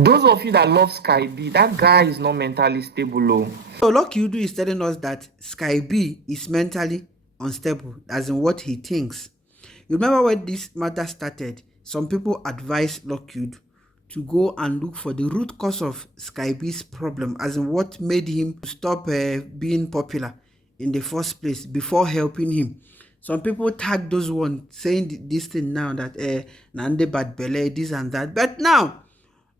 Those of you that love Sky B, that guy is not mentally stable. Oh. So Lucky Udu is telling us that Sky B is mentally unstable, as in what he thinks. You remember when this matter started, some people advised Lucky Udu to go and look for the root cause of Sky B's problem, as in what made him stop being popular in the first place before helping him. Some people tag those ones saying this thing now that Nande bad belle, this and that. But now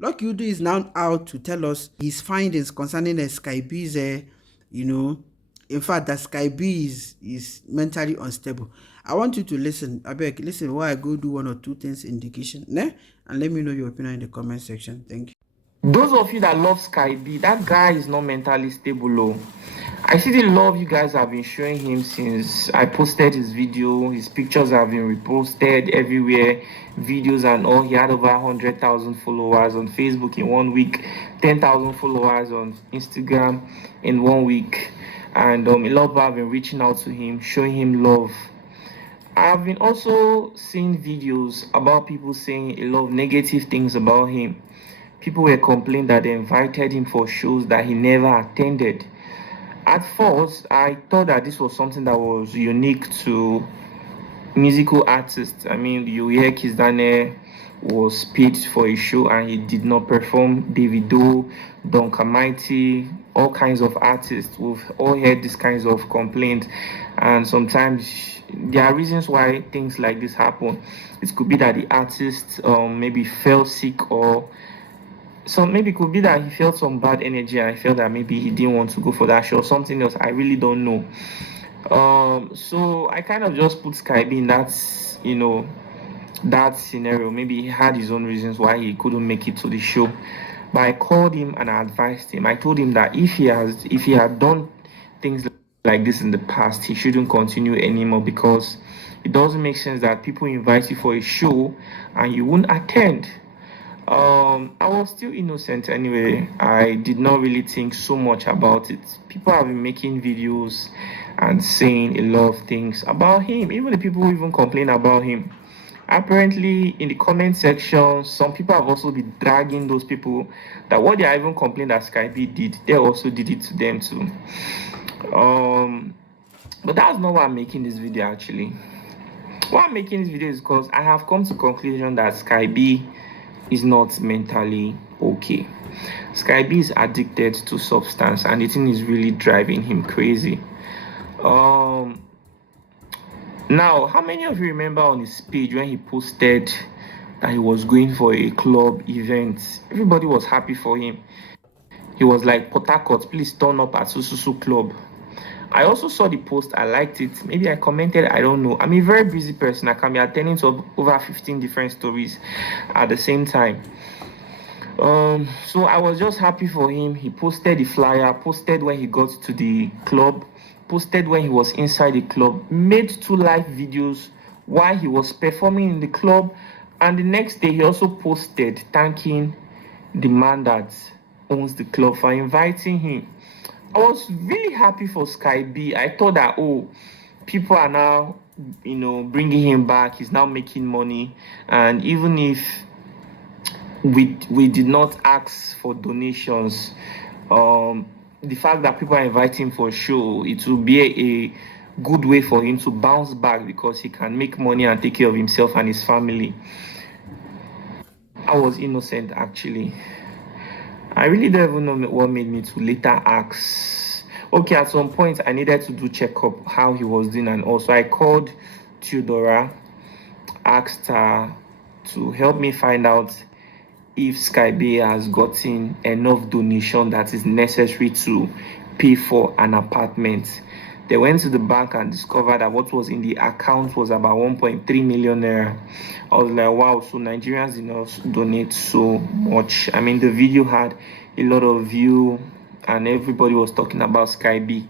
Lucky Udu is now out to tell us his findings concerning Sky B's, in fact, that Sky B is mentally unstable. I want you to listen. I beg, listen while I go do one or two things indication, ne? And let me know your opinion in the comment section. Thank you. Those of you that love Sky B, that guy is not mentally stable. Oh. I see the love you guys have been showing him since I posted his video. His pictures have been reposted everywhere, videos and all. He had over 100,000 followers on Facebook in 1 week, 10,000 followers on Instagram in 1 week. And a lot of people have been reaching out to him, showing him love. I've been also seeing videos about people saying a lot of negative things about him. People were complaining that they invited him for shows that he never attended. At first, I thought that this was something that was unique to musical artists. I mean, you hear Kiss Daniel was paid for a show and he did not perform. Davido, Don Mighty, all kinds of artists. We've all heard these kinds of complaints, and sometimes there are reasons why things like this happen. It could be that the artist maybe fell sick, or so maybe it could be that he felt some bad energy and I felt that maybe he didn't want to go for that show or something else. I really don't know. So I kind of just put Sky B in that scenario. Maybe he had his own reasons why he couldn't make it to the show. But I called him and I advised him. I told him that if he had done things like this in the past, he shouldn't continue anymore, because it doesn't make sense that people invite you for a show and you won't attend. I was still innocent anyway. I did not really think so much about it. People have been making videos and saying a lot of things about him. Even the people who even complain about him. Apparently, in the comment section, some people have also been dragging those people that what they are even complaining that Sky B did, they also did it to them too. But that's not why I'm making this video actually. Why I'm making this video is because I have come to conclusion that Sky B is not mentally okay. Sky B is addicted to substance and the thing is really driving him crazy. Now, how many of you remember on his page when he posted that he was going for a club event? Everybody was happy for him. He was like, Port Harcourt, please turn up at Sususu Club. I also saw the post. I liked it. Maybe I commented. I don't know. I'm a very busy person. I can be attending to over 15 different stories at the same time. So I was just happy for him. He posted the flyer, posted when he got to the club, posted when he was inside the club, made 2 live videos while he was performing in the club, and the next day he also posted thanking the man that owns the club for inviting him. I was really happy for Sky B. I thought that, people are now, bringing him back. He's now making money, and even if we did not ask for donations, the fact that people are inviting for a show, it will be a good way for him to bounce back, because he can make money and take care of himself and his family. I was innocent actually. I really don't even know what made me to later ask. Okay, at some point I needed to do checkup how he was doing, and also I called Theodora, asked her to help me find out if Sky B has gotten enough donation that is necessary to pay for an apartment. They went to the bank and discovered that what was in the account was about 1.3 million naira. I was like, wow, so Nigerians did not donate so much. I mean, the video had a lot of view and everybody was talking about Sky B.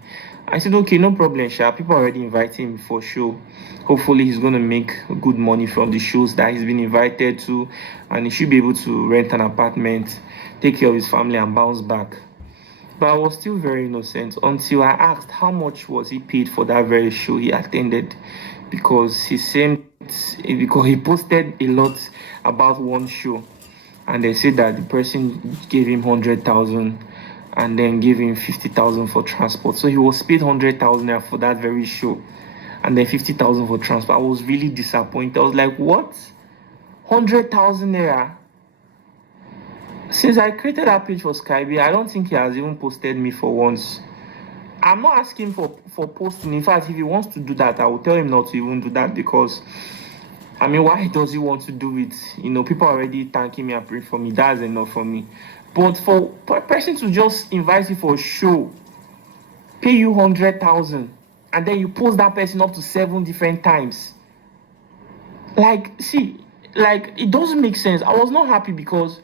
I said, okay, no problem, Sha. People are already inviting him for show. Hopefully he's going to make good money from the shows that he's been invited to, and he should be able to rent an apartment, take care of his family and bounce back. But I was still very innocent until I asked how much was he paid for that very show he attended, because he posted a lot about one show, and they said that the person gave him 100,000 and then gave him 50,000 for transport. So he was paid 100,000 naira for that very show, and then 50,000 for transport. I was really disappointed. I was like, what? 100,000 naira? Since I created that page for Skype, I don't think he has even posted me for once. I'm not asking for posting. In fact, if he wants to do that, I will tell him not to even do that, because I mean, why does he want to do it? People are already thanking me and praying for me. That's enough for me. But for a person to just invite you for a show, pay you 100,000, and then you post that person up to 7 different times, like, see, like, it doesn't make sense. I was not happy because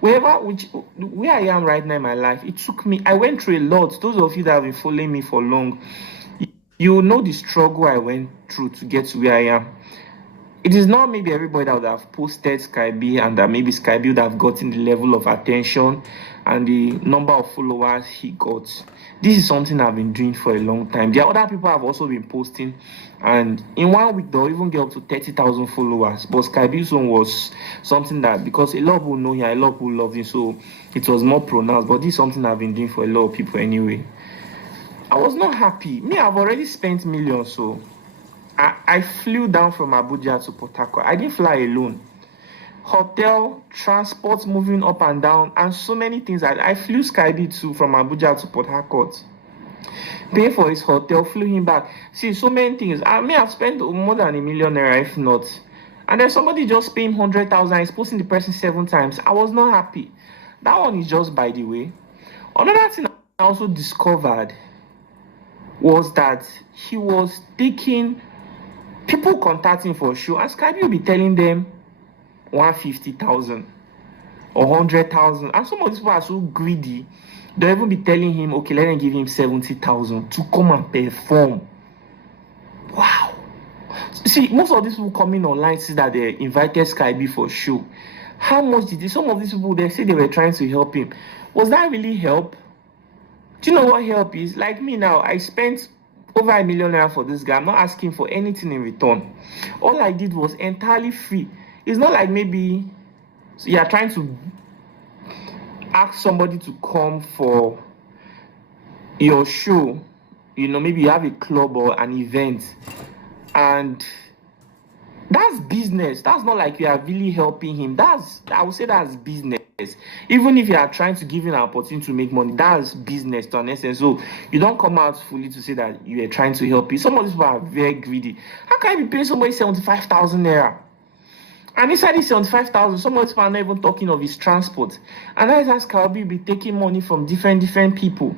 where I am right now in my life, it took me. I went through a lot. Those of you that have been following me for long, you know the struggle I went through to get to where I am. It is not maybe everybody that would have posted Skybe, and that maybe Skybe would have gotten the level of attention and the number of followers he got. This is something I've been doing for a long time. There are other people have also been posting, and in 1 week they'll even get up to 30,000 followers. But Skybe's one was something that, because a lot of people know him, a lot of people love him, so it was more pronounced. But this is something I've been doing for a lot of people anyway. I was not happy. Me, I've already spent millions, so I flew down from Abuja to Port Harcourt. I didn't fly alone. Hotel, transport, moving up and down, and so many things. I flew Skybe too from Abuja to Port Harcourt. Pay for his hotel, flew him back. See, so many things. I may have spent more than #1 million, if not. And then somebody just pay him 100,000. He's posting the person 7 times. I was not happy. That one is just by the way. Another thing I also discovered was that he was taking people contacting for a show, and Skype will be telling them 150,000 or 100,000, and some of these people are so greedy, they'll even be telling him, okay, let them give him 70,000 to come and perform. Wow. See, most of these people coming online see that they invited Skype for a show. How much did some of these people, they say they were trying to help him? Was that really help? Do you know what help is? Like me now, I spent over #1 million for this guy. I'm not asking for anything in return. All I did was entirely free. It's not like maybe you are trying to ask somebody to come for your show. Maybe you have a club or an event, and that's business. That's not like you are really helping him. I would say that's business. Even if you are trying to give him an opportunity to make money, that's business to an extent. So you don't come out fully to say that you are trying to help him. Some of these people are very greedy. How can you be paying somebody 75,000 naira? And inside this 75,000, some of these people are not even talking of his transport. And that is how Skalbi be taking money from different people.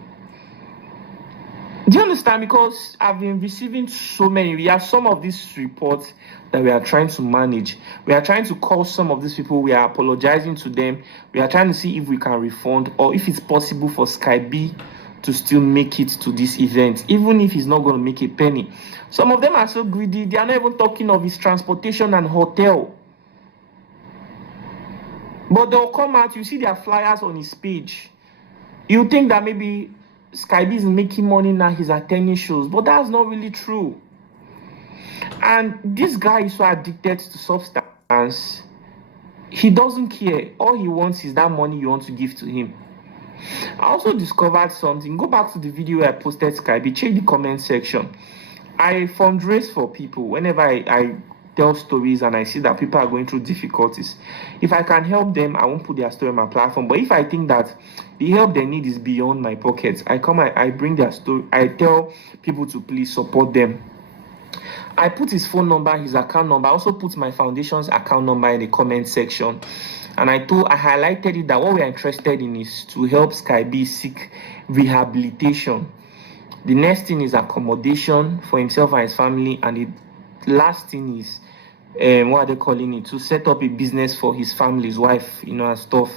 Do you understand? Because I've been receiving so many. We have some of these reports that we are trying to manage. We are trying to call some of these people. We are apologizing to them. We are trying to see if we can refund, or if it's possible for Skybe to still make it to this event, even if he's not going to make a penny. Some of them are so greedy, they are not even talking of his transportation and hotel. But they'll come out, you see their flyers on his page. You think that maybe Skybe is making money now, he's attending shows, but that's not really true. And this guy is so addicted to substance, he doesn't care. All he wants is that money you want to give to him. I also discovered something. Go back to the video I posted Skybe, check the comment section. I fundraise for people whenever I tell stories and I see that people are going through difficulties. If I can help them, I won't put their story on my platform. But if I think that the help they need is beyond my pockets, I bring their story. I tell people to please support them. I put his phone number, his account number. I also put my foundation's account number in the comment section. And I highlighted it that what we are interested in is to help Skybe seek rehabilitation. The next thing is accommodation for himself and his family, and the last thing is what are they calling it, to set up a business for his family, his wife, and stuff.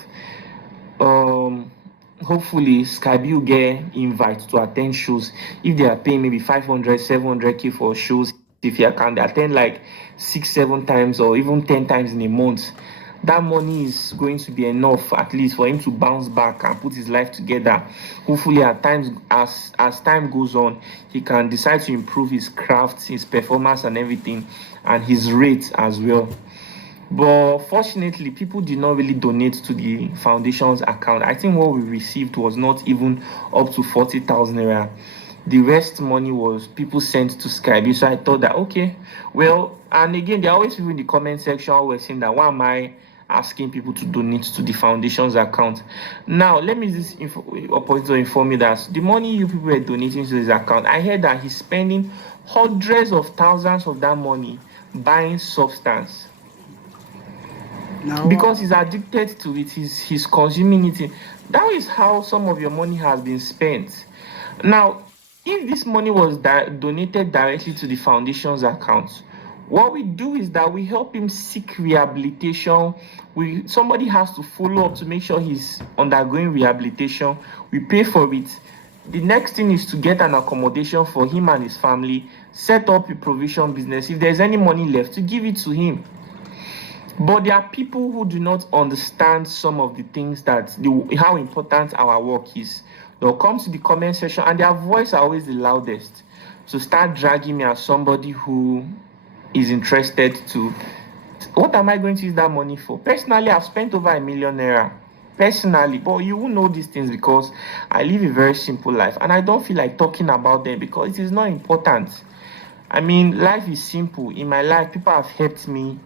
Hopefully Skybe will get invites to attend shows. If they are paying maybe 500, 700k for shows, if you can attend like 6-7 times or even 10 times in a month, that money is going to be enough at least for him to bounce back and put his life together. Hopefully at times, as time goes on, he can decide to improve his craft, his performance and everything, and his rate as well. But fortunately, people did not really donate to the foundation's account. I think what we received was not even up to 40,000 naira. The rest money was people sent to Skype. So I thought that, okay, well, and again, there are always people in the comment section who were saying that, why am I asking people to donate to the foundation's account? Now, let me just opportunity to inform you that the money you people were donating to his account, I heard that he's spending hundreds of thousands of that money buying substance Now, because he's addicted to it. He's consuming it. That is how some of your money has been spent. Now, if this money was donated directly to the foundation's account, what we do is that we help him seek rehabilitation. Somebody has to follow up to make sure he's undergoing rehabilitation. We pay for it. The next thing is to get an accommodation for him and his family, set up a provision business. If there's any money left, to give it to him. But there are people who do not understand some of the things how important our work is. They'll come to the comment section and their voice are always the loudest. So start dragging me as somebody who is interested to. What am I going to use that money for? Personally, I've spent over 1 million naira. Personally, but you will know these things because I live a very simple life and I don't feel like talking about them because it is not important. I mean, life is simple. In my life, people have helped me.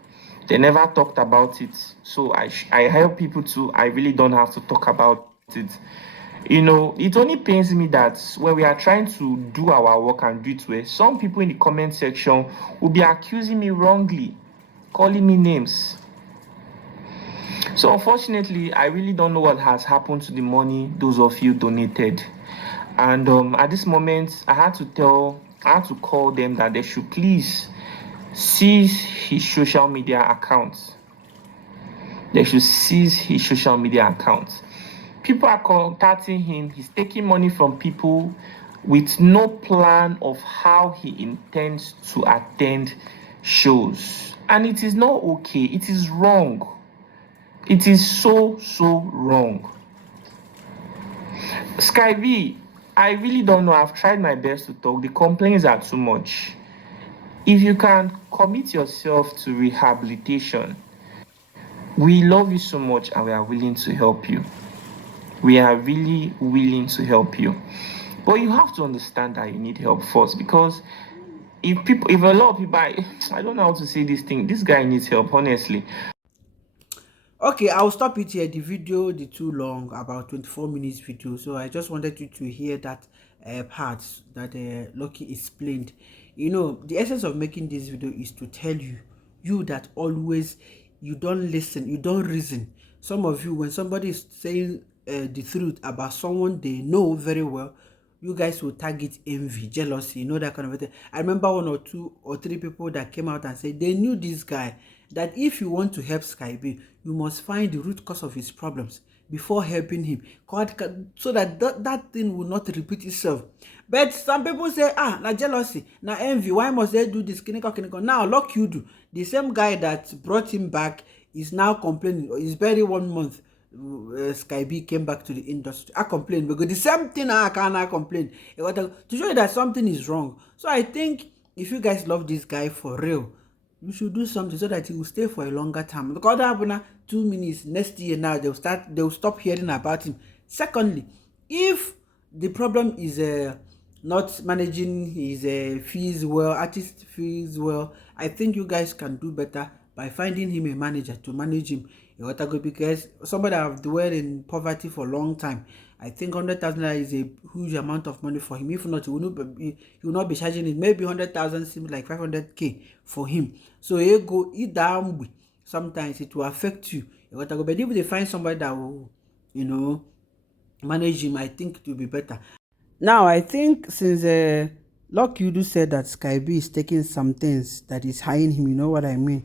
They never talked about it. So I help people too. I really don't have to talk about it. It only pains me that when we are trying to do our work and do it well, some people in the comment section will be accusing me wrongly, calling me names. So unfortunately, I really don't know what has happened to the money those of you donated. And at this moment, I had to call them that they should please seize his social media accounts. They should seize his social media accounts. People are contacting him. He's taking money from people with no plan of how he intends to attend shows. And it is not okay. It is wrong. It is so, so wrong. Sky B, I really don't know. I've tried my best to talk. The complaints are too much. If you can commit yourself to rehabilitation, we love you so much and we are willing to help you. We are really willing to help you. But you have to understand that you need help first because if a lot of people, I don't know how to say this thing. This guy needs help, honestly. okay, I'll stop it here. The video is too long, about 24 minutes video. So I just wanted you to hear that part that Lucky explained. The essence of making this video is to tell you that always you don't listen, you don't reason. Some of you, when somebody is saying the truth about someone they know very well, you guys will target envy, jealousy, that kind of thing. I remember 1 or 2 or 3 people that came out and said they knew this guy, that if you want to help Skype, you must find the root cause of his problems before helping him, so that that thing will not repeat itself. But some people say, na jealousy, na envy, why must they do this? Now, look, you do. The same guy that brought him back is now complaining. It's barely 1 month. Sky B came back to the industry. I complained because the same thing I cannot complain. To show you that something is wrong. So I think if you guys love this guy for real, you should do something so that he will stay for a longer time. Because that happen now, 2 minutes next year now they'll stop hearing about him. Secondly, if the problem is not managing his fees well, artist fees well, I think you guys can do better by finding him a manager to manage him. Because somebody that have dwelled in poverty for a long time, I think 100,000 is a huge amount of money for him. If not, he will not be charging it. Maybe 100,000 seems like 500k for him. So he go eat down. Sometimes it will affect you. But if they find somebody that will, manage him, I think it will be better. Now, I think since Lock Yudu said that Sky B is taking some things that is hiding him, you know what I mean?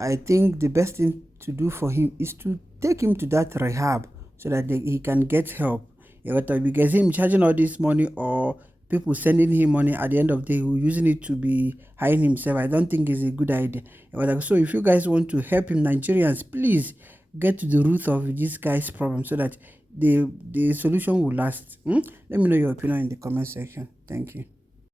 I think the best thing to do for him is to take him to that rehab so that he can get help. Because him charging all this money or people sending him money at the end of the day, who using it to be hiding himself, I don't think is a good idea. So if you guys want to help him, Nigerians, please get to the root of this guy's problem so that the solution will last. Let me know your opinion in the comment section. Thank you.